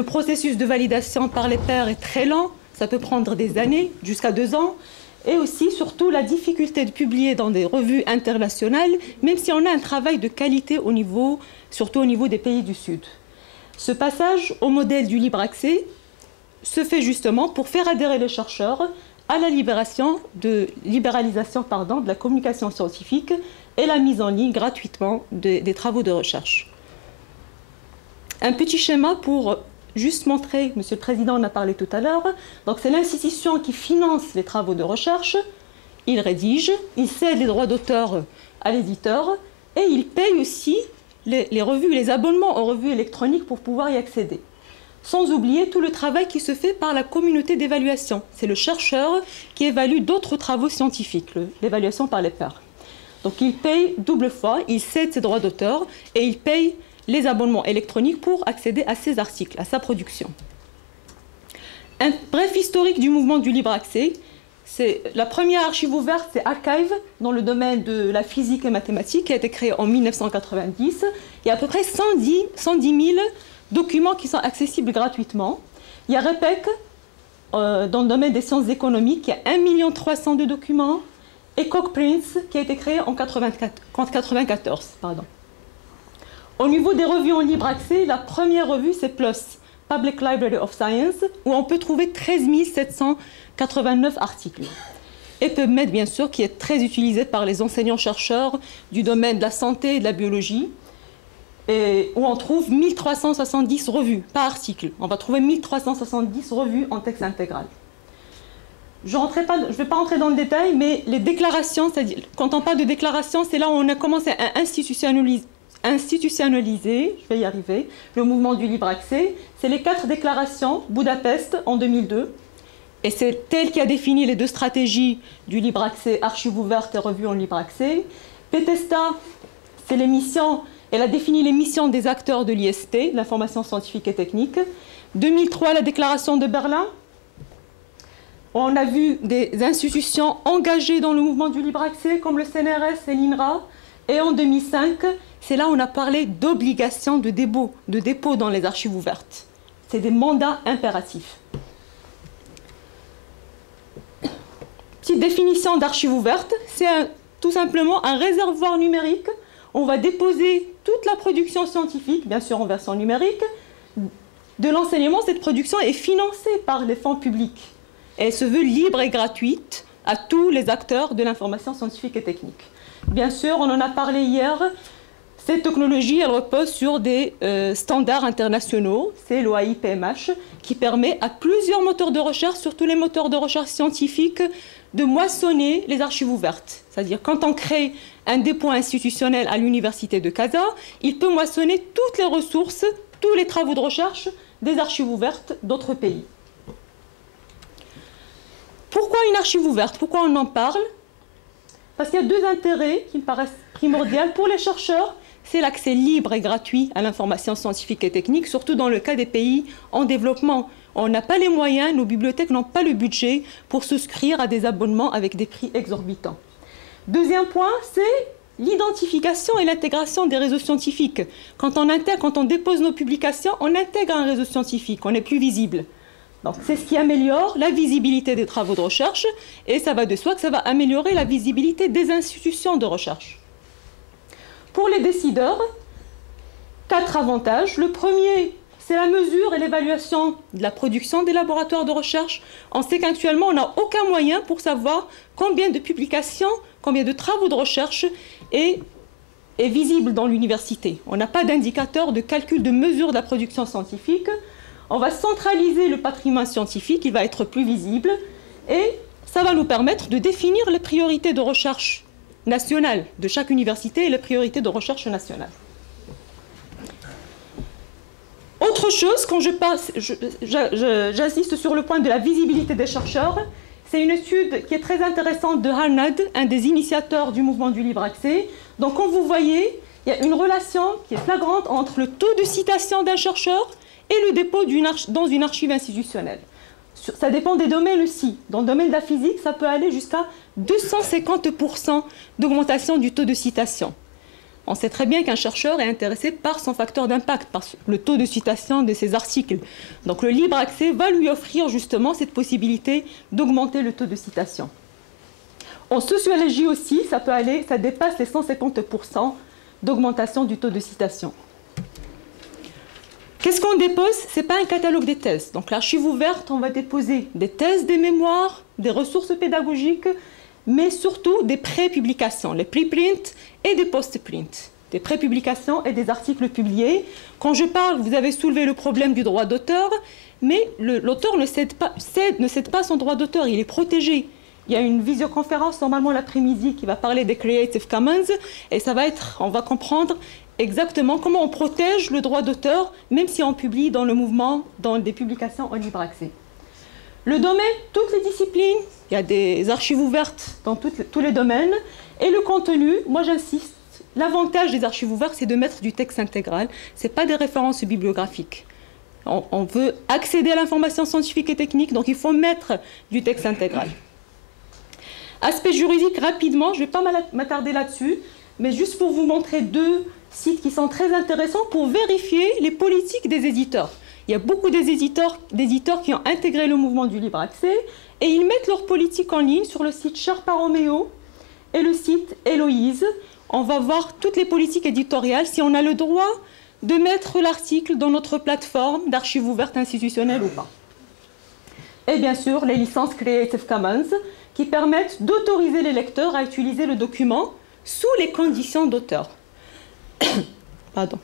Le processus de validation par les pairs est très lent, ça peut prendre des années, jusqu'à 2 ans. Et aussi, surtout, la difficulté de publier dans des revues internationales, même si on a un travail de qualité surtout au niveau des pays du Sud. Ce passage au modèle du libre accès se fait justement pour faire adhérer les chercheurs à la libéralisation de la communication scientifique et la mise en ligne gratuitement des travaux de recherche. Un petit schéma pour juste montrer, Monsieur le Président en a parlé tout à l'heure, donc c'est l'institution qui finance les travaux de recherche, il rédige, il cède les droits d'auteur à l'éditeur et il paye aussi les revues, les abonnements aux revues électroniques pour pouvoir y accéder. Sans oublier tout le travail qui se fait par la communauté d'évaluation. C'est le chercheur qui évalue d'autres travaux scientifiques, l'évaluation par les pairs. Donc il paye double fois, il cède ses droits d'auteur et il paye les abonnements électroniques pour accéder à ces articles, à sa production. Un bref historique du mouvement du libre accès. La première archive ouverte, c'est Archive, dans le domaine de la physique et mathématiques, qui a été créée en 1990. Il y a à peu près 110 000 documents qui sont accessibles gratuitement. Il y a REPEC, dans le domaine des sciences économiques, qui a 1 300 000 documents, et CockPrints, qui a été créé en 1994. Au niveau des revues en libre accès, la première revue, c'est PLOS, Public Library of Science, où on peut trouver 13 789 articles. Et PubMed, bien sûr, qui est très utilisé par les enseignants-chercheurs du domaine de la santé et de la biologie, et où on trouve 1370 revues par article. On va trouver 1370 revues en texte intégral. Je ne vais pas entrer dans le détail, mais les déclarations, c'est-à-dire, quand on parle de déclarations, c'est là où on a commencé à institutionnaliser, je vais y arriver, le mouvement du libre accès. C'est les 4 déclarations, Budapest en 2002, et c'est elle qui a défini les 2 stratégies du libre accès, archives ouvertes et revues en libre accès. Bethesda, c'est les missions, elle a défini les missions des acteurs de l'IST, l'information scientifique et technique. 2003, la déclaration de Berlin. On a vu des institutions engagées dans le mouvement du libre accès, comme le CNRS et l'INRA. Et en 2005, c'est là où on a parlé d'obligation de dépôt dans les archives ouvertes. C'est des mandats impératifs. Petite définition d'archives ouvertes, c'est tout simplement un réservoir numérique. On va déposer toute la production scientifique, bien sûr en version numérique. De l'enseignement, cette production est financée par les fonds publics. Et elle se veut libre et gratuite à tous les acteurs de l'information scientifique et technique. Bien sûr, on en a parlé hier, cette technologie, elle repose sur des standards internationaux, c'est l'OAI-PMH, qui permet à plusieurs moteurs de recherche, surtout les moteurs de recherche scientifiques, de moissonner les archives ouvertes. C'est-à-dire, quand on crée un dépôt institutionnel à l'université de Casa, il peut moissonner toutes les ressources, tous les travaux de recherche des archives ouvertes d'autres pays. Pourquoi une archive ouverte? Pourquoi on en parle? Parce qu'il y a 2 intérêts qui me paraissent primordiaux pour les chercheurs. C'est l'accès libre et gratuit à l'information scientifique et technique, surtout dans le cas des pays en développement. On n'a pas les moyens, nos bibliothèques n'ont pas le budget pour souscrire à des abonnements avec des prix exorbitants. Deuxième point, c'est l'identification et l'intégration des réseaux scientifiques. Quand on dépose nos publications, on intègre un réseau scientifique, on est plus visible. Donc c'est ce qui améliore la visibilité des travaux de recherche et ça va de soi que ça va améliorer la visibilité des institutions de recherche. Pour les décideurs, 4 avantages. Le premier, c'est la mesure et l'évaluation de la production des laboratoires de recherche. On sait qu'actuellement, on n'a aucun moyen pour savoir combien de publications, combien de travaux de recherche est visible dans l'université. On n'a pas d'indicateur de calcul de mesure de la production scientifique. On va centraliser le patrimoine scientifique, il va être plus visible et ça va nous permettre de définir les priorités de recherche nationales de chaque université et les priorités de recherche nationales. Autre chose, quand j'insiste sur le point de la visibilité des chercheurs, c'est une étude qui est très intéressante de Harnad, un des initiateurs du mouvement du libre accès. Donc comme vous voyez, il y a une relation qui est flagrante entre le taux de citation d'un chercheur et le dépôt dans une archive institutionnelle. Ça dépend des domaines aussi. Dans le domaine de la physique, ça peut aller jusqu'à 250% d'augmentation du taux de citation. On sait très bien qu'un chercheur est intéressé par son facteur d'impact, par le taux de citation de ses articles. Donc le libre accès va lui offrir justement cette possibilité d'augmenter le taux de citation. En sociologie aussi, ça dépasse les 150% d'augmentation du taux de citation. Qu'est-ce qu'on dépose? Ce n'est pas un catalogue des thèses. Donc l'archive ouverte, on va déposer des thèses, des mémoires, des ressources pédagogiques, mais surtout des pré-publications, les preprints et des post-prints, des pré-publications et des articles publiés. Quand je parle, vous avez soulevé le problème du droit d'auteur, mais l'auteur ne cède pas son droit d'auteur, il est protégé. Il y a une visioconférence normalement l'après-midi qui va parler des Creative Commons, et on va comprendre exactement comment on protège le droit d'auteur, même si on publie dans le mouvement, dans des publications en libre accès. Le domaine, toutes les disciplines, il y a des archives ouvertes dans tous les domaines. Et le contenu, moi j'insiste, l'avantage des archives ouvertes, c'est de mettre du texte intégral. Ce n'est pas des références bibliographiques. On veut accéder à l'information scientifique et technique, donc il faut mettre du texte intégral. Aspect juridique, rapidement, je ne vais pas m'attarder là-dessus, mais juste pour vous montrer deux sites qui sont très intéressants pour vérifier les politiques des éditeurs. Il y a beaucoup d'éditeurs qui ont intégré le mouvement du libre accès et ils mettent leur politique en ligne sur le site Sherpa-Romeo et le site Héloïse. On va voir toutes les politiques éditoriales, si on a le droit de mettre l'article dans notre plateforme d'archives ouvertes institutionnelles ou pas. Et bien sûr, les licences Creative Commons qui permettent d'autoriser les lecteurs à utiliser le document sous les conditions d'auteur. Pardon.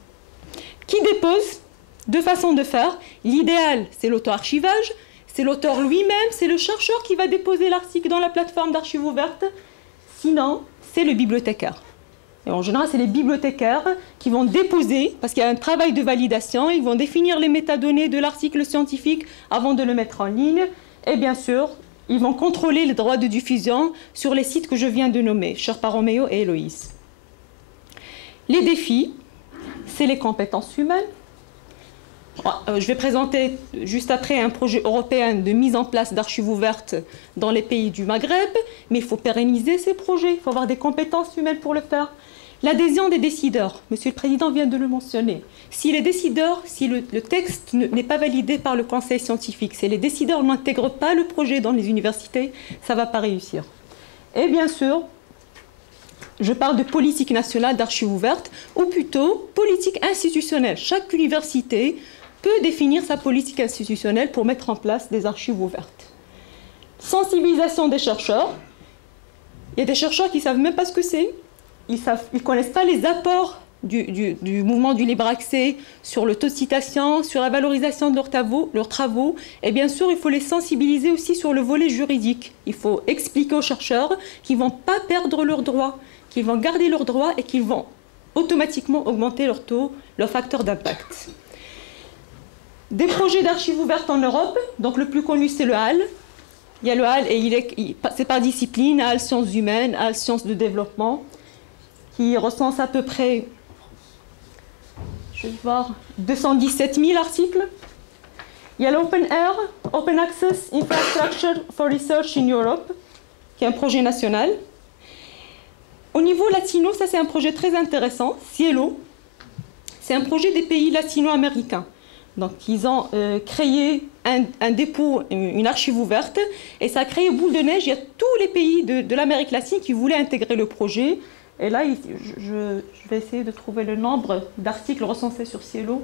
Qui dépose? Deux façons de faire. L'idéal, c'est l'auto-archivage, c'est l'auteur lui-même, c'est le chercheur qui va déposer l'article dans la plateforme d'archives ouvertes. Sinon, c'est le bibliothécaire. Et en général, c'est les bibliothécaires qui vont déposer, parce qu'il y a un travail de validation, ils vont définir les métadonnées de l'article scientifique avant de le mettre en ligne. Et bien sûr, ils vont contrôler les droits de diffusion sur les sites que je viens de nommer, Sherpa-Romeo et Héloïse. Les défis, c'est les compétences humaines. Je vais présenter juste après un projet européen de mise en place d'archives ouvertes dans les pays du Maghreb, mais il faut pérenniser ces projets, il faut avoir des compétences humaines pour le faire. L'adhésion des décideurs, Monsieur le Président vient de le mentionner. Si les décideurs, si le texte n'est pas validé par le conseil scientifique, si les décideurs n'intègrent pas le projet dans les universités, ça ne va pas réussir. Et bien sûr, je parle de politique nationale d'archives ouvertes, ou plutôt politique institutionnelle. Chaque université peut définir sa politique institutionnelle pour mettre en place des archives ouvertes. Sensibilisation des chercheurs. Il y a des chercheurs qui ne savent même pas ce que c'est. Ils ne connaissent pas les apports du mouvement du libre accès sur le taux de citation, sur la valorisation de leurs travaux. Et bien sûr, il faut les sensibiliser aussi sur le volet juridique. Il faut expliquer aux chercheurs qu'ils ne vont pas perdre leurs droits, qu'ils vont garder leurs droits et qu'ils vont automatiquement augmenter leur taux, leur facteur d'impact. Des projets d'archives ouvertes en Europe, donc le plus connu c'est le HAL. Il y a le HAL et c'est par discipline, HAL sciences humaines, HAL sciences de développement, qui recense à peu près, je vais voir, 217 000 articles. Il y a l'Open Air, Open Access Infrastructure for Research in Europe, qui est un projet national. Au niveau latino, ça c'est un projet très intéressant, Cielo. C'est un projet des pays latino-américains. Donc ils ont créé un dépôt, une archive ouverte, et ça a créé boule de neige. Il y a tous les pays de l'Amérique latine qui voulaient intégrer le projet. Et là, je vais essayer de trouver le nombre d'articles recensés sur Cielo.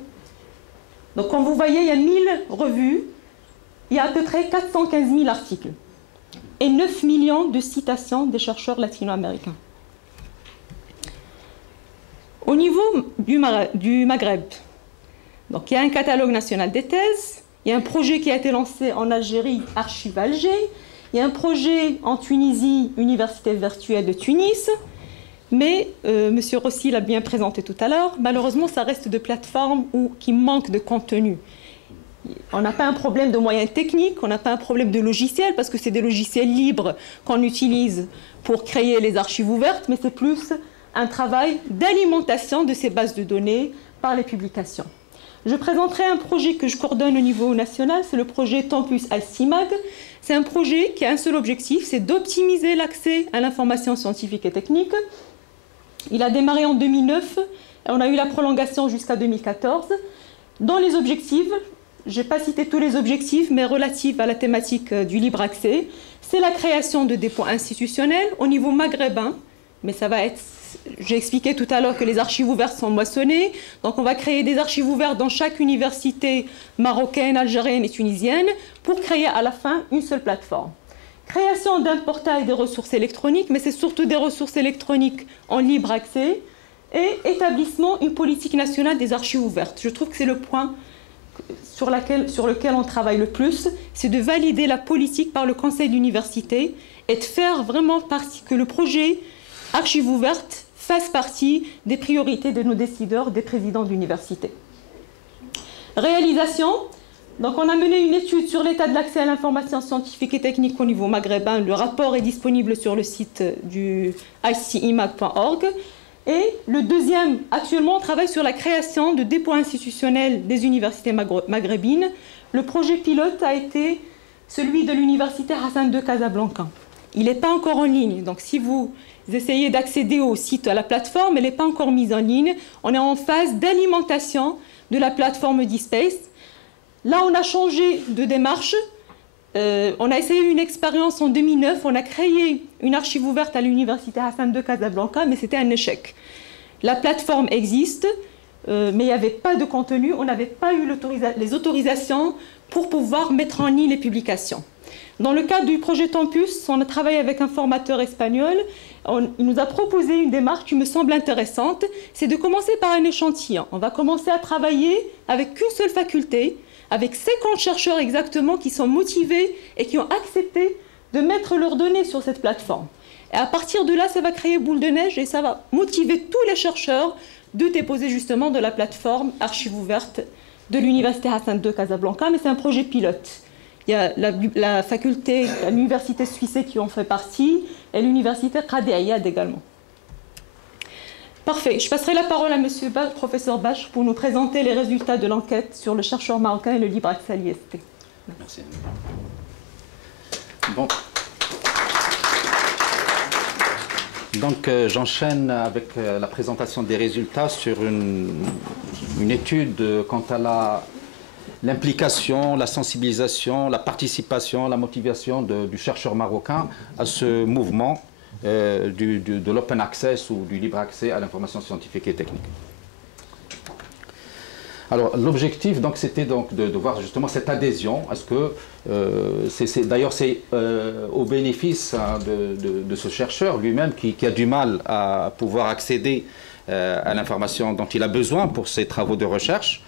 Donc comme vous voyez, il y a 1000 revues, il y a à peu près 415 000 articles, et 9 millions de citations des chercheurs latino-américains. Au niveau du Maghreb, donc il y a un catalogue national des thèses, il y a un projet qui a été lancé en Algérie, Archive Alger, il y a un projet en Tunisie, Université virtuelle de Tunis, mais M. Rossi l'a bien présenté tout à l'heure, malheureusement ça reste de plateformes qui manquent de contenu. On n'a pas un problème de moyens techniques, on n'a pas un problème de logiciels, parce que c'est des logiciels libres qu'on utilise pour créer les archives ouvertes, mais c'est plus un travail d'alimentation de ces bases de données par les publications. Je présenterai un projet que je coordonne au niveau national, c'est le projet Tempus Al-CIMAG. C'est un projet qui a un seul objectif, c'est d'optimiser l'accès à l'information scientifique et technique. Il a démarré en 2009, et on a eu la prolongation jusqu'à 2014. Dans les objectifs, je n'ai pas cité tous les objectifs, mais relatifs à la thématique du libre accès, c'est la création de dépôts institutionnels au niveau maghrébin, mais ça va être, j'ai expliqué tout à l'heure que les archives ouvertes sont moissonnées, donc on va créer des archives ouvertes dans chaque université marocaine, algérienne et tunisienne pour créer à la fin une seule plateforme. Création d'un portail des ressources électroniques, mais c'est surtout des ressources électroniques en libre accès, et établissement une politique nationale des archives ouvertes. Je trouve que c'est le point sur lequel on travaille le plus, c'est de valider la politique par le conseil d'université et de faire vraiment que le projet Archives ouvertes fasse partie des priorités de nos décideurs, des présidents d'université. Réalisation. Donc on a mené une étude sur l'état de l'accès à l'information scientifique et technique au niveau maghrébin. Le rapport est disponible sur le site du icimag.org. Et le deuxième, actuellement, on travaille sur la création de dépôts institutionnels des universités maghrébines. Le projet pilote a été celui de l'université Hassan II Casablanca. Il n'est pas encore en ligne, donc si vous essayez d'accéder au site, à la plateforme, elle n'est pas encore mise en ligne. On est en phase d'alimentation de la plateforme DSpace. Là, on a changé de démarche. On a essayé une expérience en 2009. On a créé une archive ouverte à l'université Hassan II Casablanca, mais c'était un échec. La plateforme existe, mais il n'y avait pas de contenu. On n'avait pas eu les autorisations pour pouvoir mettre en ligne les publications. Dans le cadre du projet Tempus, on a travaillé avec un formateur espagnol. Il nous a proposé une démarche qui me semble intéressante. C'est de commencer par un échantillon. On va commencer à travailler avec qu'une seule faculté, avec 50 chercheurs exactement qui sont motivés et qui ont accepté de mettre leurs données sur cette plateforme. Et à partir de là, ça va créer boule de neige et ça va motiver tous les chercheurs de déposer justement de la plateforme Archives ouvertes de l'université Hassan II Casablanca, mais c'est un projet pilote. Il y a la faculté, l'université suisse qui en fait partie, et l'université Qadi Ayad également. Parfait. Je passerai la parole à monsieur professeur Bach pour nous présenter les résultats de l'enquête sur le chercheur marocain et le libre accès à l'IST. Merci. Bon. Donc j'enchaîne avec la présentation des résultats sur une étude quant à l'implication, la sensibilisation, la participation, la motivation du chercheur marocain à ce mouvement de l'open access ou du libre accès à l'information scientifique et technique. Alors l'objectif c'était de voir justement cette adhésion. Est-ce que d'ailleurs c'est au bénéfice de ce chercheur lui-même qui a du mal à pouvoir accéder à l'information dont il a besoin pour ses travaux de recherche.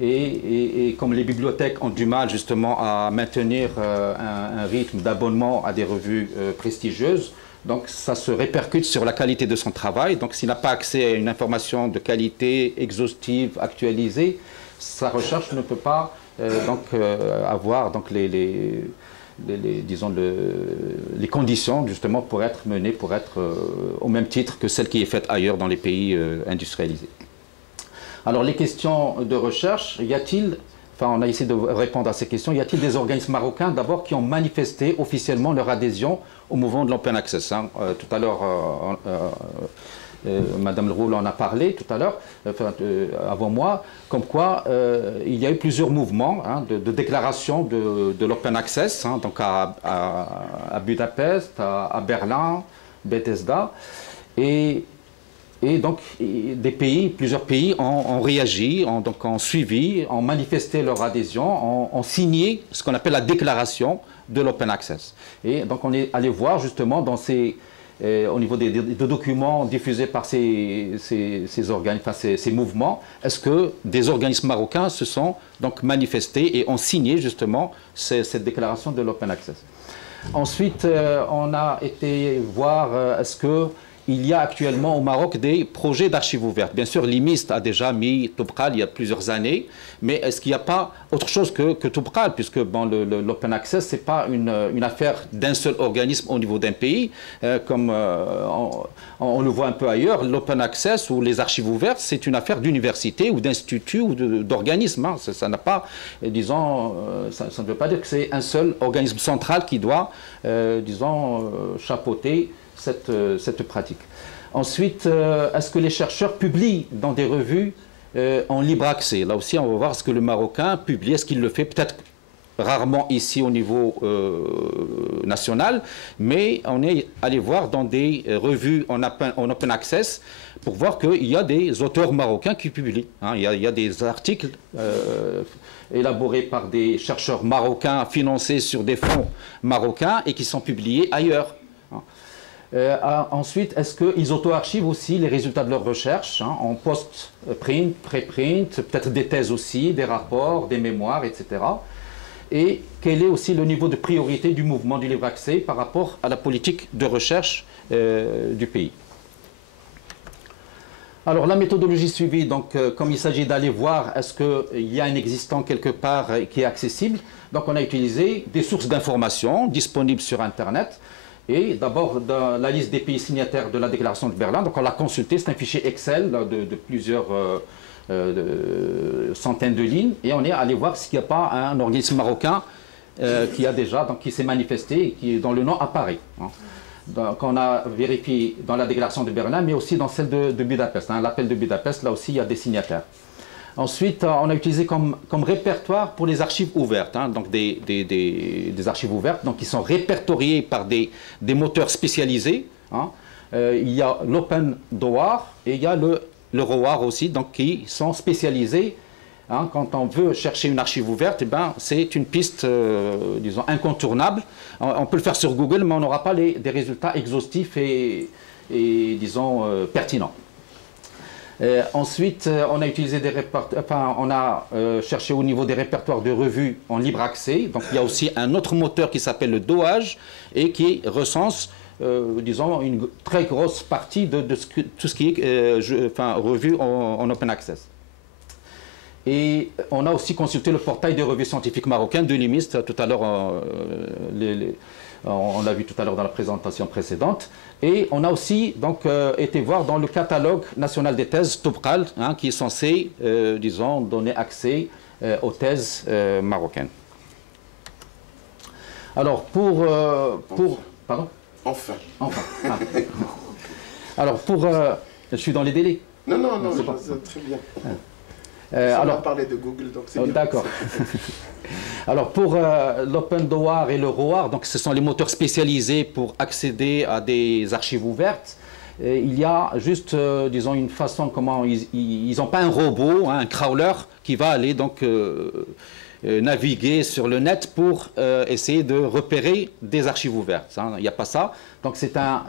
Et comme les bibliothèques ont du mal justement à maintenir un rythme d'abonnement à des revues prestigieuses, donc ça se répercute sur la qualité de son travail. Donc s'il n'a pas accès à une information de qualité, exhaustive, actualisée, sa recherche ne peut pas avoir les conditions justement pour être menée, pour être au même titre que celle qui est faite ailleurs dans les pays industrialisés. Alors les questions de recherche, on a essayé de répondre à ces questions. Y a-t-il des organismes marocains d'abord qui ont manifesté officiellement leur adhésion au mouvement de l'open access? Tout à l'heure, Madame Le Roule en a parlé tout à l'heure, avant moi, comme quoi il y a eu plusieurs mouvements de déclaration de l'open access, donc à Budapest, à Berlin, Bethesda, et donc, plusieurs pays ont réagi, ont suivi, ont manifesté leur adhésion, ont signé ce qu'on appelle la déclaration de l'open access. Et donc, on est allé voir justement au niveau des documents diffusés par ces mouvements, est-ce que des organismes marocains se sont donc manifestés et ont signé justement cette déclaration de l'open access. Ensuite, on a été voir est-ce que il y a actuellement au Maroc des projets d'archives ouvertes. Bien sûr, l'IMIST a déjà mis Toubkal il y a plusieurs années, mais est-ce qu'il n'y a pas autre chose que Toubkal, puisque l'open access, ce n'est pas une affaire d'un seul organisme au niveau d'un pays, comme on le voit un peu ailleurs. L'open access ou les archives ouvertes, c'est une affaire d'université ou d'institut ou d'organisme. Ça n'a pas, disons, ça ne veut pas dire que c'est un seul organisme central qui doit, disons, chapeauter cette pratique. Ensuite, est-ce que les chercheurs publient dans des revues en libre accès? Là aussi, on va voir ce que le Marocain publie. Est-ce qu'il le fait? Peut-être rarement ici au niveau national, mais on est allé voir dans des revues en open access pour voir qu'il y a des auteurs marocains qui publient. Hein. Il y a des articles élaborés par des chercheurs marocains financés sur des fonds marocains et qui sont publiés ailleurs. Ensuite, est-ce qu'ils auto-archivent aussi les résultats de leurs recherches en post-print, pré-print, peut-être des thèses aussi, des rapports, des mémoires, etc. Et quel est aussi le niveau de priorité du mouvement du libre accès par rapport à la politique de recherche du pays. Alors la méthodologie suivie, donc comme il s'agit d'aller voir est-ce qu'il y a un existant quelque part qui est accessible, donc on a utilisé des sources d'informations disponibles sur Internet. Et d'abord, dans la liste des pays signataires de la déclaration de Berlin, donc on l'a consulté, c'est un fichier Excel de plusieurs centaines de lignes, et on est allé voir s'il n'y a pas un organisme marocain qui a déjà, donc qui s'est manifesté et dont le nom apparaît. Donc on a vérifié dans la déclaration de Berlin, mais aussi dans celle de Budapest. L'appel de Budapest, là aussi, il y a des signataires. Ensuite, on a utilisé comme répertoire pour les archives ouvertes, donc des archives ouvertes, donc qui sont répertoriées par des moteurs spécialisés. Il y a l'OpenDOAR et il y a le ROAR aussi, donc qui sont spécialisés. Quand on veut chercher une archive ouverte, c'est une piste, disons, incontournable. On peut le faire sur Google, mais on n'aura pas des résultats exhaustifs et disons, pertinents. Ensuite, on a utilisé on a cherché au niveau des répertoires de revues en libre accès. Donc, il y a aussi un autre moteur qui s'appelle le DOAGE et qui recense, disons, une très grosse partie de tout ce qui est revue en open access. Et on a aussi consulté le portail des revues scientifiques marocaines de l'IMIST. Tout à l'heure, on l'a vu tout à l'heure dans la présentation précédente. Et on a aussi donc, été voir dans le catalogue national des thèses, Tobral, qui est censé, disons, donner accès aux thèses marocaines. Alors, pardon? Enfin. Alors, je suis dans les délais. Non, c'est très bien. On a parlé de Google, donc c'est bien. D'accord. Alors pour l'OpenDOAR et le ROAR, donc ce sont les moteurs spécialisés pour accéder à des archives ouvertes. Il y a juste, disons, une façon comment ils n'ont pas un robot, un crawler qui va aller donc naviguer sur le net pour essayer de repérer des archives ouvertes. Il n'y a pas ça. Donc c'est un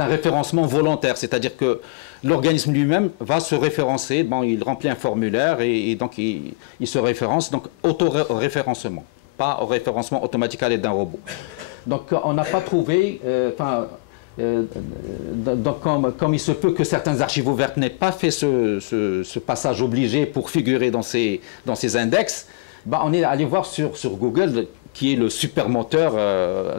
référencement volontaire, c'est-à-dire que l'organisme lui-même va se référencer. Bon, il remplit un formulaire et donc il se référence, donc auto-référencement, pas au référencement automatique à l'aide d'un robot. Donc on n'a pas trouvé, donc comme il se peut que certaines archives ouvertes n'aient pas fait ce passage obligé pour figurer dans ces index, on est allé voir sur Google, qui est le super moteur.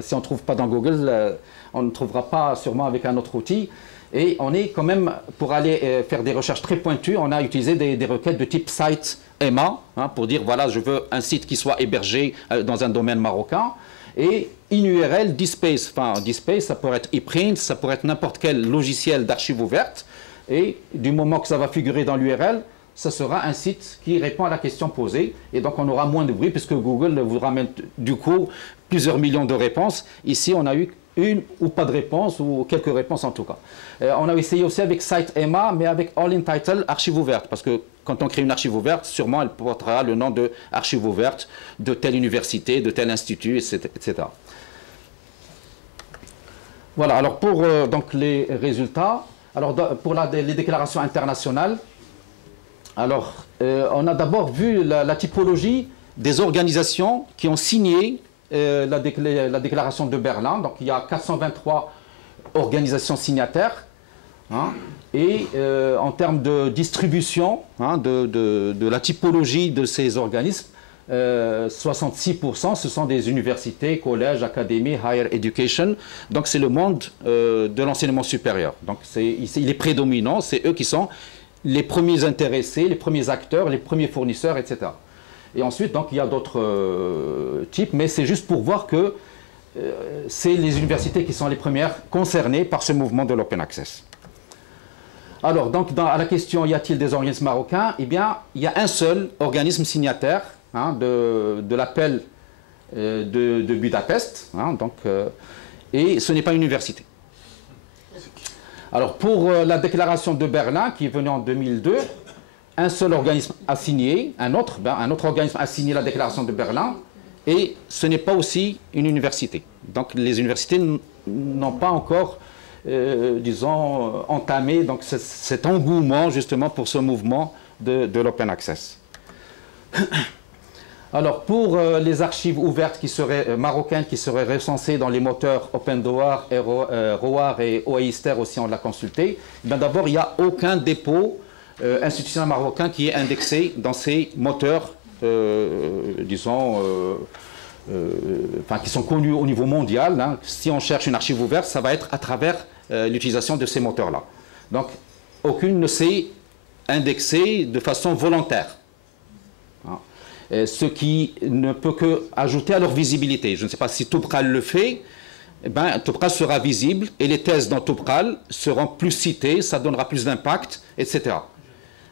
Si on ne trouve pas dans Google, on ne trouvera pas sûrement avec un autre outil. Et on est quand même, pour aller faire des recherches très pointues, on a utilisé des requêtes de type site EMA, pour dire, voilà, je veux un site qui soit hébergé dans un domaine marocain. Et in URL, DSpace, DSpace, ça pourrait être ePrint, ça pourrait être n'importe quel logiciel d'archives ouvertes. Et du moment que ça va figurer dans l'URL, ça sera un site qui répond à la question posée. Et donc, on aura moins de bruit, puisque Google vous ramène du coup plusieurs millions de réponses. Ici, on a eu une ou pas de réponse, ou quelques réponses en tout cas. On a essayé aussi avec Site EMA, mais avec All in Title, archive ouverte, parce que quand on crée une archive ouverte, sûrement elle portera le nom de archive ouverte de telle université, de tel institut, etc. Voilà, alors pour donc les résultats, alors pour les déclarations internationales, alors on a d'abord vu la typologie des organisations qui ont signé la déclaration de Berlin. Donc il y a 423 organisations signataires. Et en termes de distribution de la typologie de ces organismes, 66% ce sont des universités, collèges, académies, higher education. Donc c'est le monde de l'enseignement supérieur. Donc il est prédominant, c'est eux qui sont les premiers intéressés, les premiers acteurs, les premiers fournisseurs, etc. Et ensuite, donc, il y a d'autres types, mais c'est juste pour voir que c'est les universités qui sont les premières concernées par ce mouvement de l'open access. Alors, donc, à la question, y a-t-il des organismes marocains? Eh bien, il y a un seul organisme signataire de l'appel de Budapest, et ce n'est pas une université. Alors, pour la déclaration de Berlin, qui est venue en 2002, un seul organisme a signé, un autre organisme a signé la déclaration de Berlin, et ce n'est pas aussi une université. Donc, les universités n'ont pas encore, disons, entamé donc, cet engouement, justement, pour ce mouvement de l'open access. Alors, pour les archives ouvertes marocaines qui seraient recensées dans les moteurs OpenDOAR, ROAR et OAISTER aussi, on l'a consulté, d'abord, il n'y a aucun dépôt institutionnel marocain qui est indexé dans ces moteurs, disons, qui sont connus au niveau mondial. Si on cherche une archive ouverte, ça va être à travers l'utilisation de ces moteurs-là. Donc, aucune ne s'est indexée de façon volontaire. Ce qui ne peut qu'ajouter à leur visibilité. Je ne sais pas si Topral le fait, Topral sera visible et les thèses dans Topral seront plus citées, ça donnera plus d'impact, etc.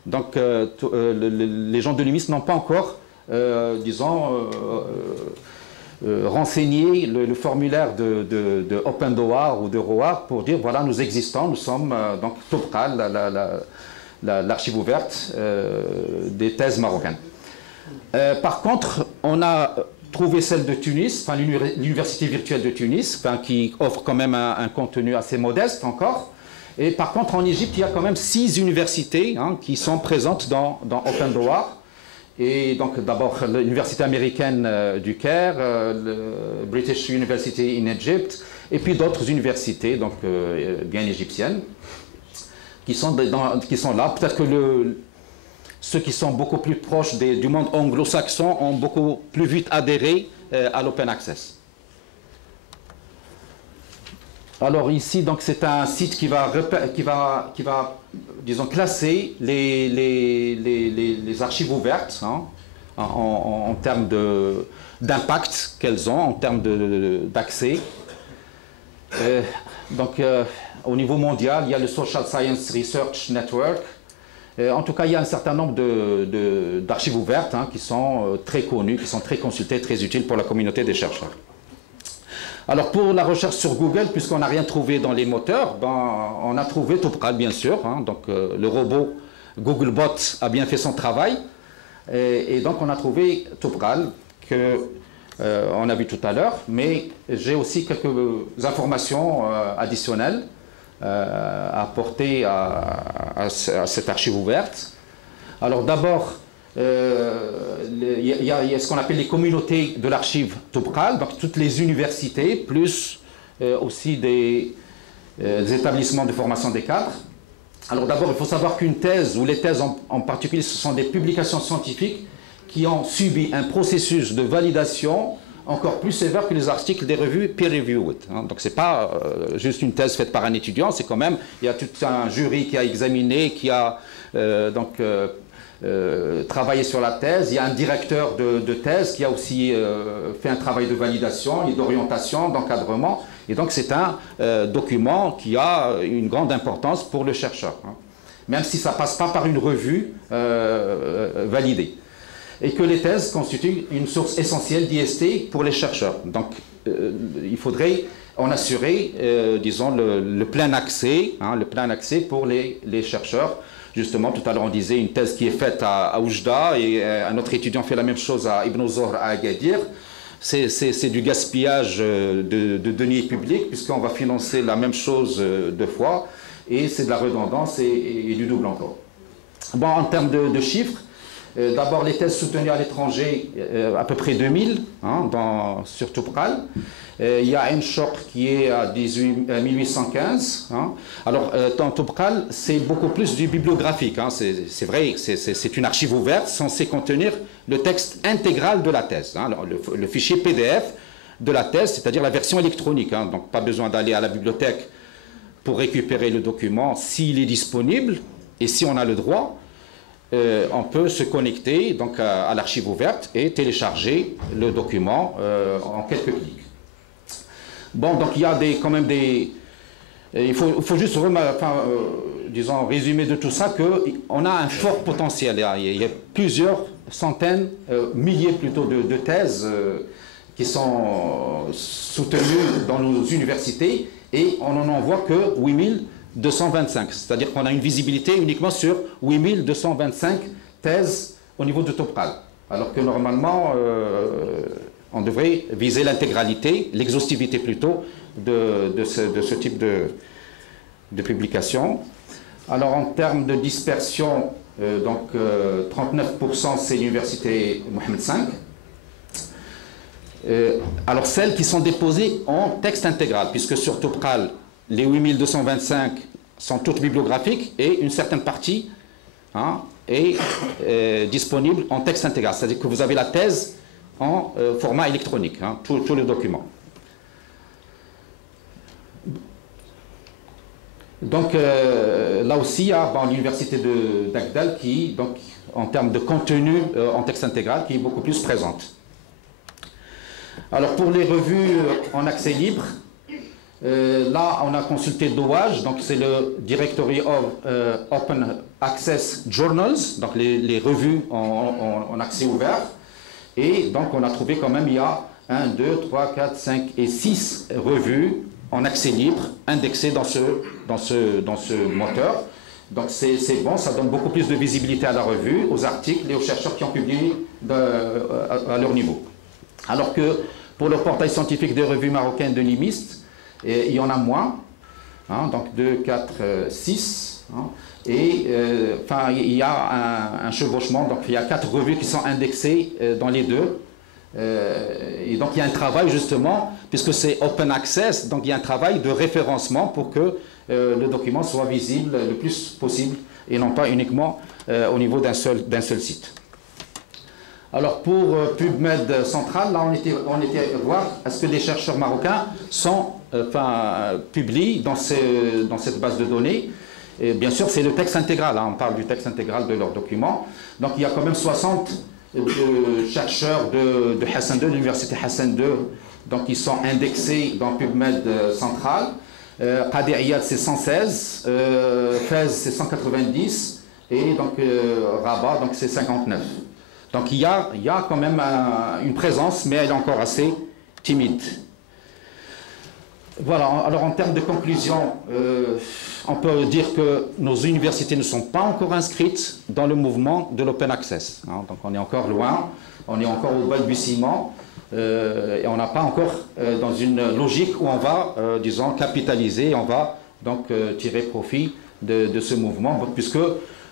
Donc les gens de l'UMIS n'ont pas encore, disons, renseigné le formulaire de OpenDOAR ou de ROAR pour dire voilà, nous existons, nous sommes donc Topral, l'archive ouverte des thèses marocaines. Par contre, on a trouvé celle de Tunis, l'université virtuelle de Tunis, qui offre quand même un contenu assez modeste encore. Et par contre, en Égypte, il y a quand même 6 universités qui sont présentes dans OpenDOAR. Et donc, d'abord, l'université américaine du Caire, le British University in Egypt, et puis d'autres universités, donc bien égyptiennes, qui sont là. Peut-être que ceux qui sont beaucoup plus proches du monde anglo-saxon ont beaucoup plus vite adhéré à l'open access. Alors ici, donc, c'est un site qui va disons, classer les archives ouvertes en termes d'impact qu'elles ont, en termes d'accès. Donc, au niveau mondial, il y a le Social Science Research Network. En tout cas, il y a un certain nombre d'archives ouvertes qui sont très connues, qui sont très consultées, très utiles pour la communauté des chercheurs. Alors, pour la recherche sur Google, puisqu'on n'a rien trouvé dans les moteurs, on a trouvé Topral, bien sûr. Donc, le robot Googlebot a bien fait son travail. Et donc, on a trouvé Topral, qu'on a vu tout à l'heure. Mais j'ai aussi quelques informations additionnelles à apporter à cette archive ouverte. Alors d'abord, il y a ce qu'on appelle les communautés de l'archive Topral, donc toutes les universités, plus aussi des établissements de formation des cadres. Alors d'abord, il faut savoir qu'une thèse, ou les thèses en particulier, ce sont des publications scientifiques qui ont subi un processus de validation encore plus sévère que les articles des revues peer-reviewed. Donc ce n'est pas juste une thèse faite par un étudiant, c'est quand même, il y a tout un jury qui a examiné, qui a travaillé sur la thèse, il y a un directeur de thèse qui a aussi fait un travail de validation et d'orientation, d'encadrement, et donc c'est un document qui a une grande importance pour le chercheur, même si ça ne passe pas par une revue validée. Et que les thèses constituent une source essentielle d'IST pour les chercheurs. Donc, il faudrait en assurer, disons, le plein accès pour les chercheurs. Justement, tout à l'heure, on disait une thèse qui est faite à Oujda et un autre étudiant fait la même chose à Ibn Zohr à Agadir. C'est du gaspillage de deniers publics puisqu'on va financer la même chose deux fois et c'est de la redondance et du double emploi. Bon, en termes de chiffres, d'abord, les thèses soutenues à l'étranger, à peu près 2000 sur Topral. Il y a un choc qui est à 1815. Alors, dans Topral, c'est beaucoup plus du bibliographique. C'est vrai, c'est une archive ouverte censée contenir le texte intégral de la thèse. Alors, le fichier PDF de la thèse, c'est-à-dire la version électronique. Donc, pas besoin d'aller à la bibliothèque pour récupérer le document s'il est disponible et si on a le droit. On peut se connecter donc, à l'archive ouverte et télécharger le document en quelques clics. Bon, donc il y a quand même des Et il faut juste disons, résumer de tout ça qu'on a un fort potentiel. Il y a plusieurs centaines, milliers plutôt de thèses qui sont soutenues dans nos universités et on n'en envoie que 8225. C'est-à-dire qu'on a une visibilité uniquement sur 8225 thèses au niveau de Topral. Alors que normalement, on devrait viser l'intégralité, l'exhaustivité plutôt, de ce type de publication. Alors en termes de dispersion, 39% c'est l'université Mohamed V. Alors celles qui sont déposées en texte intégral, puisque sur Topral, les 8225 sont toutes bibliographiques et une certaine partie est disponible en texte intégral. C'est-à-dire que vous avez la thèse en format électronique, tous les documents. Donc là aussi, il y a l'université d'Agdal qui, donc, en termes de contenu en texte intégral, qui est beaucoup plus présente. Alors pour les revues en accès libre, là on a consulté DOAJ, donc c'est le Directory of Open Access Journals, donc les revues en accès ouvert. Et donc on a trouvé quand même, il y a 1, 2, 3, 4, 5 et 6 revues en accès libre indexées dans ce moteur. Donc c'est bon, ça donne beaucoup plus de visibilité à la revue, aux articles et aux chercheurs qui ont publié à leur niveau. Alors que pour le portail scientifique des revues marocaines de limistes, il y en a moins, donc 2, 4, 6. Et il y a un chevauchement, donc il y a 4 revues qui sont indexées dans les deux. Et donc il y a un travail justement, puisque c'est open access, donc il y a un travail de référencement pour que le document soit visible le plus possible et non pas uniquement au niveau d'un seul site. Alors pour PubMed Central, là on était voir est-ce que des chercheurs marocains publient dans cette base de données. Et bien sûr, c'est le texte intégral, on parle du texte intégral de leur document. Donc il y a quand même 60 chercheurs de Hassan II, de l'université Hassan II, donc ils sont indexés dans PubMed Central. Qadi Iyad c'est 116, Fez c'est 190 et donc Rabat donc c'est 59. Donc il y a quand même une présence, mais elle est encore assez timide. Voilà, alors en termes de conclusion, on peut dire que nos universités ne sont pas encore inscrites dans le mouvement de l'open access. Donc on est encore loin, on est encore au balbutiement, et on n'a pas encore dans une logique où on va, disons, capitaliser, on va donc tirer profit de ce mouvement, puisque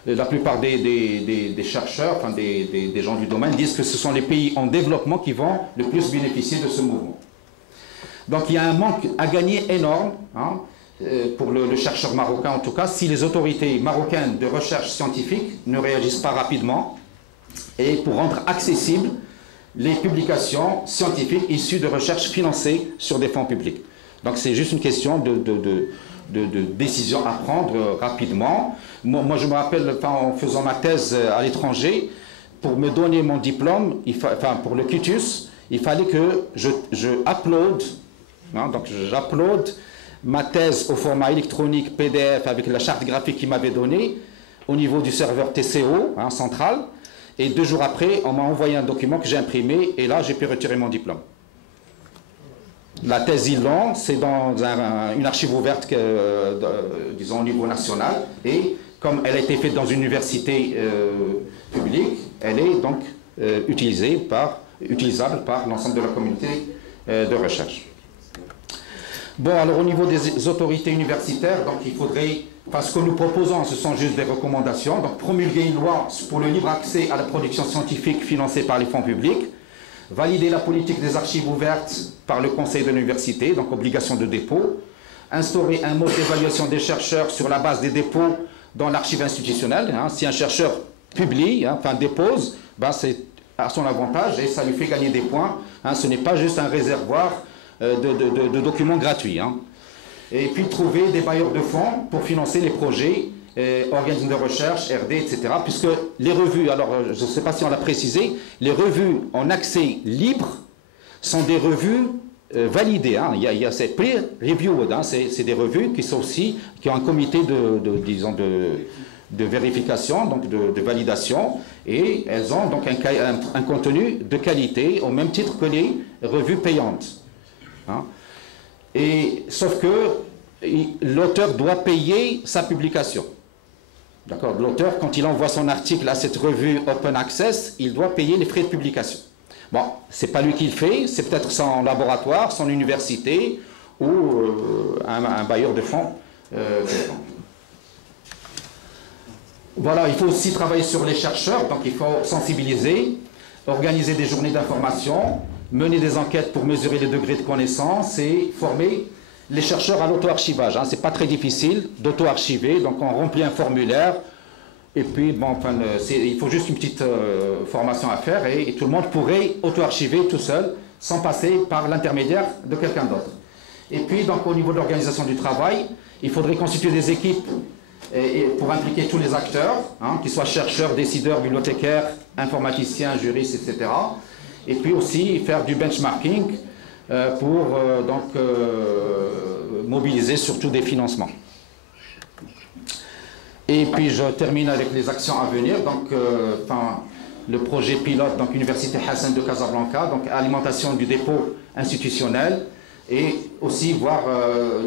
la plupart des chercheurs, des gens du domaine, disent que ce sont les pays en développement qui vont le plus bénéficier de ce mouvement. Donc il y a un manque à gagner énorme pour le chercheur marocain en tout cas, si les autorités marocaines de recherche scientifique ne réagissent pas rapidement et pour rendre accessibles les publications scientifiques issues de recherches financées sur des fonds publics. Donc c'est juste une question de décision à prendre rapidement. Moi je me rappelle, en faisant ma thèse à l'étranger, pour me donner mon diplôme, pour le quitus, il fallait que je upload, donc j'upload ma thèse au format électronique PDF avec la charte graphique qu'il m'avait donnée au niveau du serveur TCO central, et 2 jours après on m'a envoyé un document que j'ai imprimé et là j'ai pu retirer mon diplôme. La thèse ILAN, c'est dans une archive ouverte disons au niveau national, et comme elle a été faite dans une université publique, elle est donc utilisable par l'ensemble de la communauté de recherche. Bon, alors au niveau des autorités universitaires, donc il faudrait, ce que nous proposons, ce sont juste des recommandations, donc promulguer une loi pour le libre accès à la production scientifique financée par les fonds publics, valider la politique des archives ouvertes par le conseil de l'université, donc obligation de dépôt, instaurer un mode d'évaluation des chercheurs sur la base des dépôts dans l'archive institutionnelle. Si un chercheur publie, dépose, c'est à son avantage et ça lui fait gagner des points. Ce n'est pas juste un réservoir de documents gratuits. Et puis trouver des bailleurs de fonds pour financer les projets, organismes de recherche, RD, etc. Puisque les revues, alors je ne sais pas si on l'a précisé, les revues en accès libre sont des revues validées. Hein. Il y a ces peer-reviewed, hein. C'est des revues qui ont un comité de vérification, donc de validation, et elles ont donc un contenu de qualité au même titre que les revues payantes. Hein. Sauf que l'auteur doit payer sa publication. D'accord. L'auteur, quand il envoie son article à cette revue Open Access, il doit payer les frais de publication. Bon, c'est pas lui qui le fait, c'est peut-être son laboratoire, son université ou un bailleur de fonds. Voilà, il faut aussi travailler sur les chercheurs, donc il faut sensibiliser, organiser des journées d'information, mener des enquêtes pour mesurer les degrés de connaissance et former les chercheurs à l'auto-archivage. Hein. Ce n'est pas très difficile d'auto-archiver, donc on remplit un formulaire, et puis bon, enfin, il faut juste une petite formation à faire, et tout le monde pourrait auto-archiver tout seul, sans passer par l'intermédiaire de quelqu'un d'autre. Et puis, donc, au niveau de l'organisation du travail, il faudrait constituer des équipes pour impliquer tous les acteurs, hein, qu'ils soient chercheurs, décideurs, bibliothécaires, informaticiens, juristes, etc. Et puis aussi faire du benchmarking pour mobiliser surtout des financements. Et puis je termine avec les actions à venir. Donc, le projet pilote, donc Université Hassan de Casablanca, donc alimentation du dépôt institutionnel, et aussi voir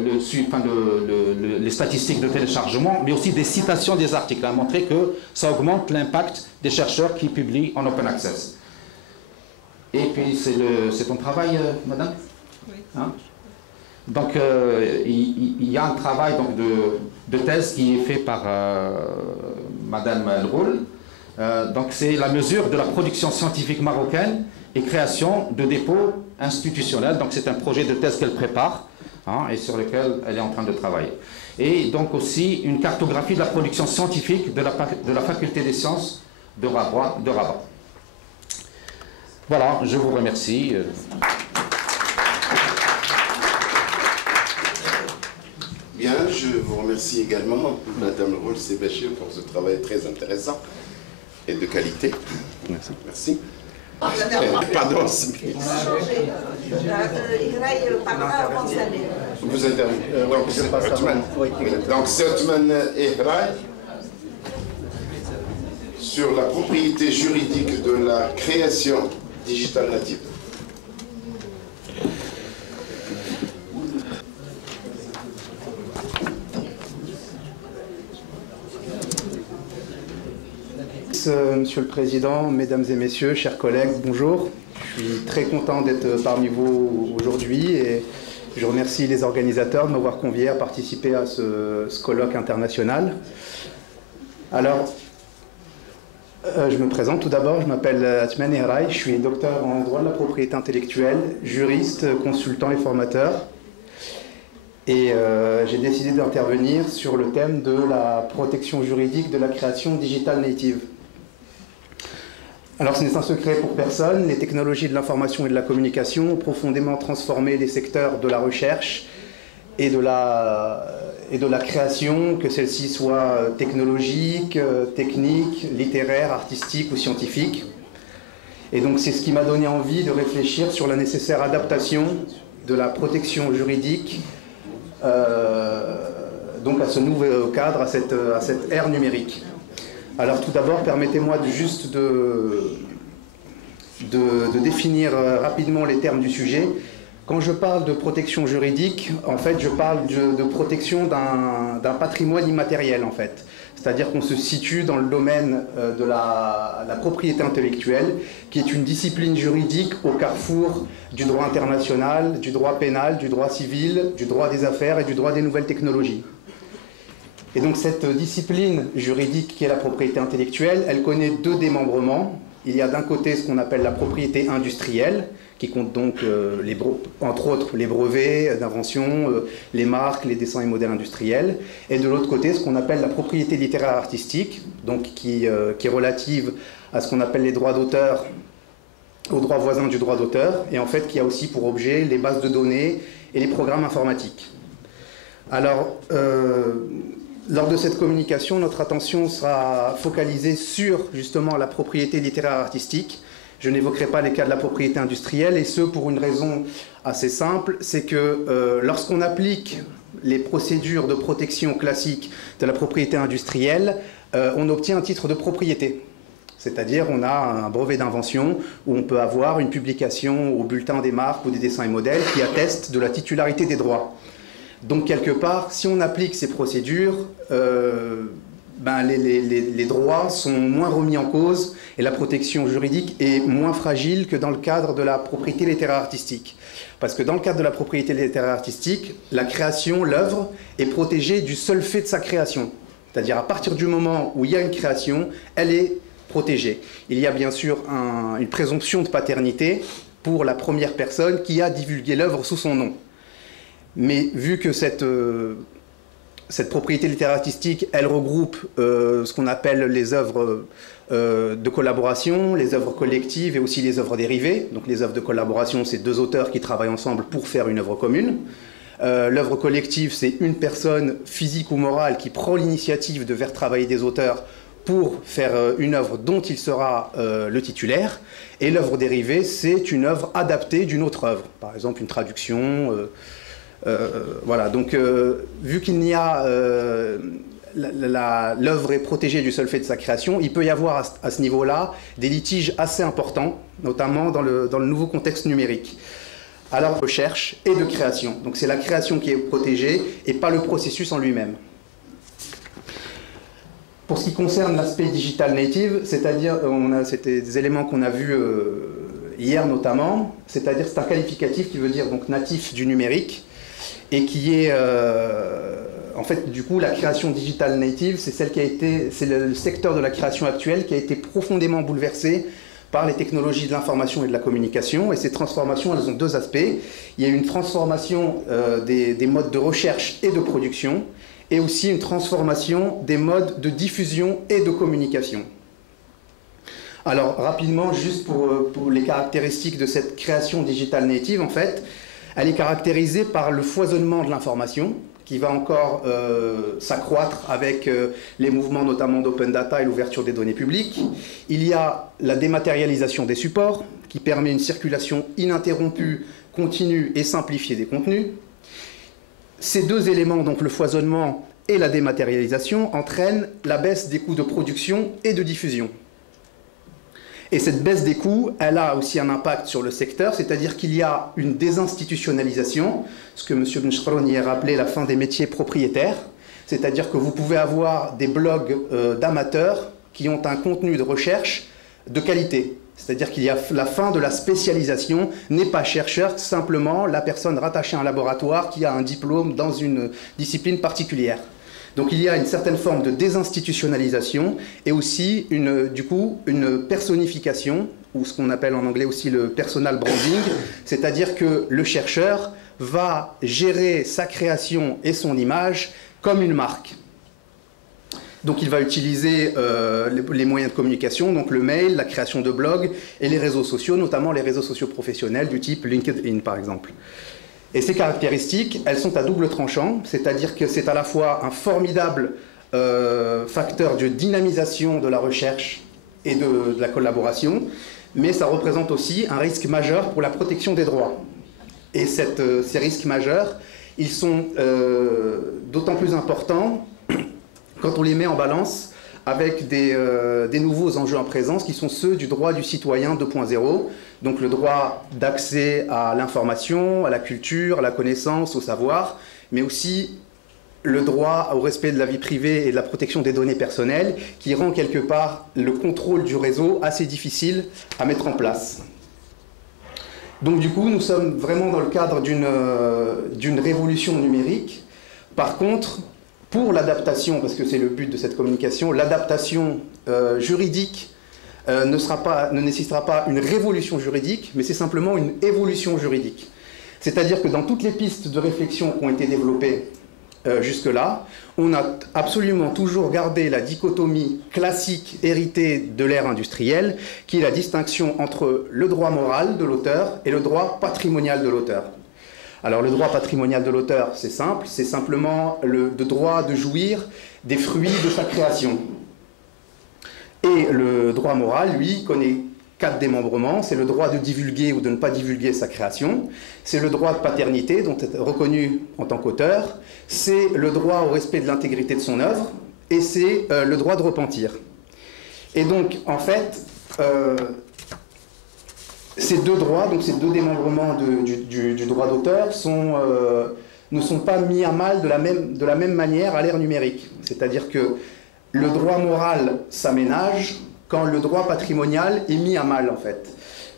les statistiques de téléchargement, mais aussi des citations des articles, à montrer que ça augmente l'impact des chercheurs qui publient en open access. Et puis c'est ton travail, madame? Oui. Hein? Donc il y a un travail donc, de thèse qui est fait par madame El-Roul. Donc c'est la mesure de la production scientifique marocaine et création de dépôts institutionnels. Donc c'est un projet de thèse qu'elle prépare, hein, et sur lequel elle est en train de travailler. Et donc aussi une cartographie de la production scientifique de la faculté des sciences de Rabat. Voilà, je vous remercie. Bien, je vous remercie également, madame Roul-Sebachir, pour ce travail très intéressant et de qualité. Merci. Merci. Pardon. Vous intervenez. Donc, c'est Othman Ehray sur la propriété juridique de la création digitale native. Monsieur le Président, Mesdames et Messieurs, chers collègues, bonjour. Je suis très content d'être parmi vous aujourd'hui et je remercie les organisateurs de m'avoir convié à participer à ce colloque international. Alors, je me présente tout d'abord, je m'appelle Othman Ehray, je suis docteur en droit de la propriété intellectuelle, juriste, consultant et formateur. Et j'ai décidé d'intervenir sur le thème de la protection juridique de la création digital native. Alors ce n'est un secret pour personne, les technologies de l'information et de la communication ont profondément transformé les secteurs de la recherche et de la création, que celle-ci soit technologique, technique, littéraire, artistique ou scientifique. Et donc c'est ce qui m'a donné envie de réfléchir sur la nécessaire adaptation de la protection juridique donc à ce nouveau cadre, à cette ère numérique. Alors tout d'abord, permettez-moi juste de définir rapidement les termes du sujet. Quand je parle de protection juridique, en fait, je parle de protection d'un patrimoine immatériel, en fait. C'est-à-dire qu'on se situe dans le domaine de la propriété intellectuelle, qui est une discipline juridique au carrefour du droit international, du droit pénal, du droit civil, du droit des affaires et du droit des nouvelles technologies. Et donc cette discipline juridique qui est la propriété intellectuelle, elle connaît deux démembrements. Il y a d'un côté ce qu'on appelle la propriété industrielle, qui compte donc entre autres les brevets d'invention, les marques, les dessins et modèles industriels, et de l'autre côté ce qu'on appelle la propriété littéraire artistique, donc qui est relative à ce qu'on appelle les droits d'auteur, aux droits voisins du droit d'auteur, et en fait qui a aussi pour objet les bases de données et les programmes informatiques. Alors, lors de cette communication, notre attention sera focalisée sur justement la propriété littéraire artistique, Je n'évoquerai pas les cas de la propriété industrielle, et ce pour une raison assez simple, c'est que lorsqu'on applique les procédures de protection classiques de la propriété industrielle, on obtient un titre de propriété. C'est-à-dire on a un brevet d'invention où on peut avoir une publication au bulletin des marques ou des dessins et modèles qui atteste de la titularité des droits. Donc quelque part, si on applique ces procédures, les droits sont moins remis en cause et la protection juridique est moins fragile que dans le cadre de la propriété littéraire artistique. Parce que dans le cadre de la propriété littéraire artistique, la création, l'œuvre, est protégée du seul fait de sa création. C'est-à-dire à partir du moment où il y a une création, elle est protégée. Il y a bien sûr une présomption de paternité pour la première personne qui a divulgué l'œuvre sous son nom. Mais vu que cette propriété littéraire artistique, elle regroupe ce qu'on appelle les œuvres de collaboration, les œuvres collectives et aussi les œuvres dérivées. Donc les œuvres de collaboration, c'est deux auteurs qui travaillent ensemble pour faire une œuvre commune. L'œuvre collective, c'est une personne physique ou morale qui prend l'initiative de faire travailler des auteurs pour faire une œuvre dont il sera le titulaire. Et l'œuvre dérivée, c'est une œuvre adaptée d'une autre œuvre. Par exemple, une traduction. Voilà, donc vu qu'il n'y a... l'œuvre est protégée du seul fait de sa création, il peut y avoir à ce niveau-là des litiges assez importants, notamment dans le nouveau contexte numérique. Alors, recherche et de création. Donc c'est la création qui est protégée et pas le processus en lui-même. Pour ce qui concerne l'aspect digital native, c'est-à-dire, c'était des éléments qu'on a vus hier notamment, c'est-à-dire c'est un qualificatif qui veut dire donc natif du numérique et qui est, en fait, du coup, la création digital native, c'est le secteur de la création actuelle qui a été profondément bouleversé par les technologies de l'information et de la communication. Et ces transformations, elles ont deux aspects. Il y a une transformation des modes de recherche et de production, et aussi une transformation des modes de diffusion et de communication. Alors, rapidement, juste pour les caractéristiques de cette création digital native, en fait, elle est caractérisée par le foisonnement de l'information, qui va encore s'accroître avec les mouvements notamment d'open data et l'ouverture des données publiques. Il y a la dématérialisation des supports, qui permet une circulation ininterrompue, continue et simplifiée des contenus. Ces deux éléments, donc le foisonnement et la dématérialisation, entraînent la baisse des coûts de production et de diffusion. Et cette baisse des coûts, elle a aussi un impact sur le secteur, c'est-à-dire qu'il y a une désinstitutionnalisation, ce que M. Benchrouni a rappelé, la fin des métiers propriétaires, c'est-à-dire que vous pouvez avoir des blogs d'amateurs qui ont un contenu de recherche de qualité. C'est-à-dire qu'il y a la fin de la spécialisation, n'est pas chercheur, simplement la personne rattachée à un laboratoire qui a un diplôme dans une discipline particulière. Donc il y a une certaine forme de désinstitutionnalisation et aussi du coup une personnification, ou ce qu'on appelle en anglais aussi le personal branding, c'est-à-dire que le chercheur va gérer sa création et son image comme une marque. Donc il va utiliser les moyens de communication, donc le mail, la création de blogs et les réseaux sociaux, notamment les réseaux sociaux professionnels du type LinkedIn par exemple. Et ces caractéristiques, elles sont à double tranchant, c'est-à-dire que c'est à la fois un formidable facteur de dynamisation de la recherche et de la collaboration, mais ça représente aussi un risque majeur pour la protection des droits. Et ces risques majeurs, ils sont d'autant plus importants quand on les met en balance avec des nouveaux enjeux en présence qui sont ceux du droit du citoyen 2.0, donc le droit d'accès à l'information, à la culture, à la connaissance, au savoir, mais aussi le droit au respect de la vie privée et de la protection des données personnelles qui rend quelque part le contrôle du réseau assez difficile à mettre en place. Donc du coup, nous sommes vraiment dans le cadre d'une révolution numérique. Par contre, pour l'adaptation, parce que c'est le but de cette communication, l'adaptation juridique ne nécessitera pas une révolution juridique, mais c'est simplement une évolution juridique. C'est-à-dire que dans toutes les pistes de réflexion qui ont été développées jusque-là, on a absolument toujours gardé la dichotomie classique héritée de l'ère industrielle, qui est la distinction entre le droit moral de l'auteur et le droit patrimonial de l'auteur. Alors le droit patrimonial de l'auteur, c'est simple, c'est simplement le droit de jouir des fruits de sa création. Et le droit moral, lui, connaît 4 démembrements. C'est le droit de divulguer ou de ne pas divulguer sa création. C'est le droit de paternité, dont est reconnu en tant qu'auteur. C'est le droit au respect de l'intégrité de son œuvre. Et c'est le droit de repentir. Et donc, en fait, ces deux droits, donc ces deux démembrements du droit d'auteur, ne sont pas mis à mal de la même manière à l'ère numérique. C'est-à-dire que le droit moral s'aménage quand le droit patrimonial est mis à mal, en fait.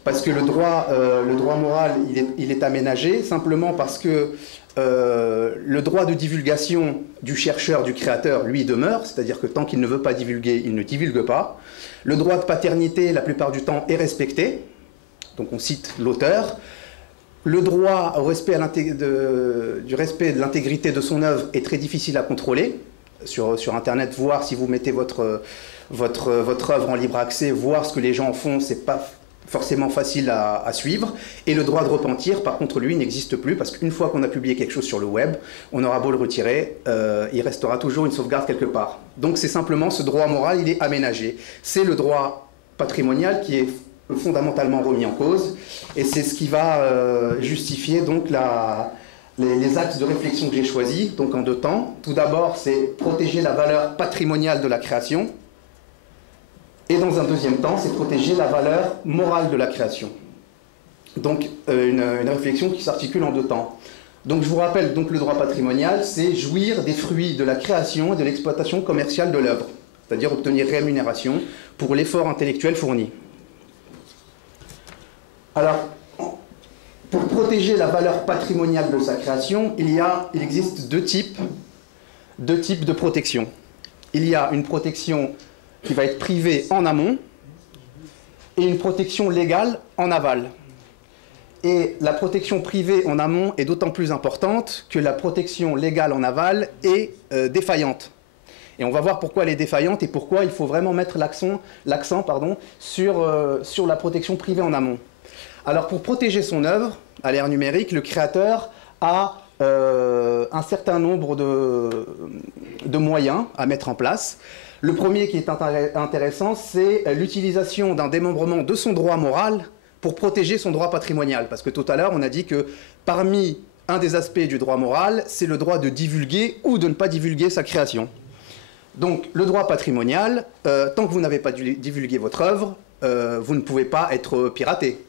Parce que le droit moral, il est aménagé simplement parce que le droit de divulgation du chercheur, du créateur, lui, demeure. C'est-à-dire que tant qu'il ne veut pas divulguer, il ne divulgue pas. Le droit de paternité, la plupart du temps, est respecté. Donc on cite l'auteur. Le droit au respect du respect de l'intégrité de son œuvre est très difficile à contrôler. Sur Internet, voir si vous mettez votre œuvre en libre accès, voir ce que les gens en font, c'est pas forcément facile à suivre. Et le droit de repentir, par contre, lui, n'existe plus, parce qu'une fois qu'on a publié quelque chose sur le web, on aura beau le retirer, il restera toujours une sauvegarde quelque part. Donc c'est simplement ce droit moral, il est aménagé. C'est le droit patrimonial qui est fondamentalement remis en cause, et c'est ce qui va justifier donc les axes de réflexion que j'ai choisis, donc en 2 temps. Tout d'abord, c'est protéger la valeur patrimoniale de la création, et dans un deuxième temps, c'est protéger la valeur morale de la création. Donc une réflexion qui s'articule en 2 temps. Donc je vous rappelle, donc, le droit patrimonial, c'est jouir des fruits de la création et de l'exploitation commerciale de l'œuvre, c'est-à-dire obtenir rémunération pour l'effort intellectuel fourni. Alors, pour protéger la valeur patrimoniale de sa création, il existe deux types de protection. Il y a une protection qui va être privée en amont et une protection légale en aval. Et la protection privée en amont est d'autant plus importante que la protection légale en aval est défaillante. Et on va voir pourquoi elle est défaillante et pourquoi il faut vraiment mettre l'accent sur la protection privée en amont. Alors pour protéger son œuvre, à l'ère numérique, le créateur a un certain nombre de moyens à mettre en place. Le premier qui est intéressant, c'est l'utilisation d'un démembrement de son droit moral pour protéger son droit patrimonial. Parce que tout à l'heure, on a dit que parmi un des aspects du droit moral, c'est le droit de divulguer ou de ne pas divulguer sa création. Donc le droit patrimonial, tant que vous n'avez pas divulgué votre œuvre, vous ne pouvez pas être piraté.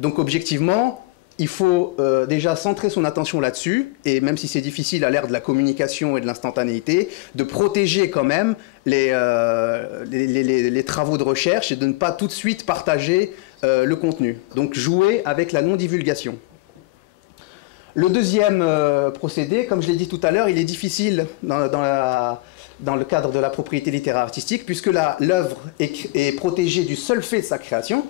Donc objectivement, il faut déjà centrer son attention là-dessus, et même si c'est difficile à l'ère de la communication et de l'instantanéité, de protéger quand même les travaux de recherche et de ne pas tout de suite partager le contenu. Donc jouer avec la non-divulgation. Le deuxième procédé, comme je l'ai dit tout à l'heure, il est difficile dans le cadre de la propriété littéraire artistique, puisque l'œuvre est protégée du seul fait de sa création.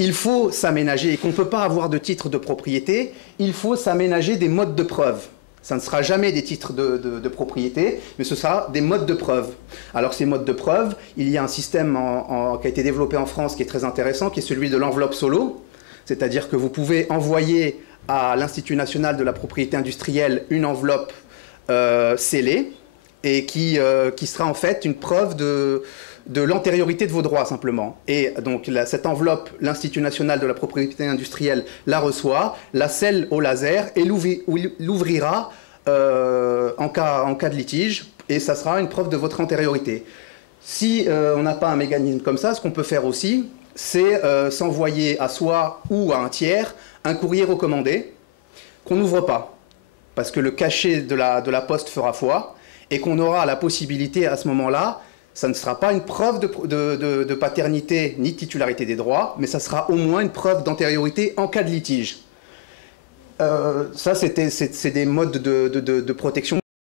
Il faut s'aménager, et qu'on ne peut pas avoir de titre de propriété, il faut s'aménager des modes de preuve. Ça ne sera jamais des titres de propriété, mais ce sera des modes de preuve. Alors ces modes de preuve, il y a un système qui a été développé en France qui est très intéressant, qui est celui de l'enveloppe solo. C'est-à-dire que vous pouvez envoyer à l'Institut national de la propriété industrielle une enveloppe scellée, et qui sera en fait une preuve de l'antériorité de vos droits, simplement. Et donc cette enveloppe, l'Institut national de la propriété industrielle la reçoit, la scelle au laser et l'ouvrira en cas de litige, et ça sera une preuve de votre antériorité. Si on n'a pas un mécanisme comme ça, ce qu'on peut faire aussi, c'est s'envoyer à soi ou à un tiers un courrier recommandé qu'on n'ouvre pas, parce que le cachet de la poste fera foi, et qu'on aura la possibilité à ce moment-là, ça ne sera pas une preuve de paternité ni de titularité des droits, mais ça sera au moins une preuve d'antériorité en cas de litige. Ça, c'est des modes de protection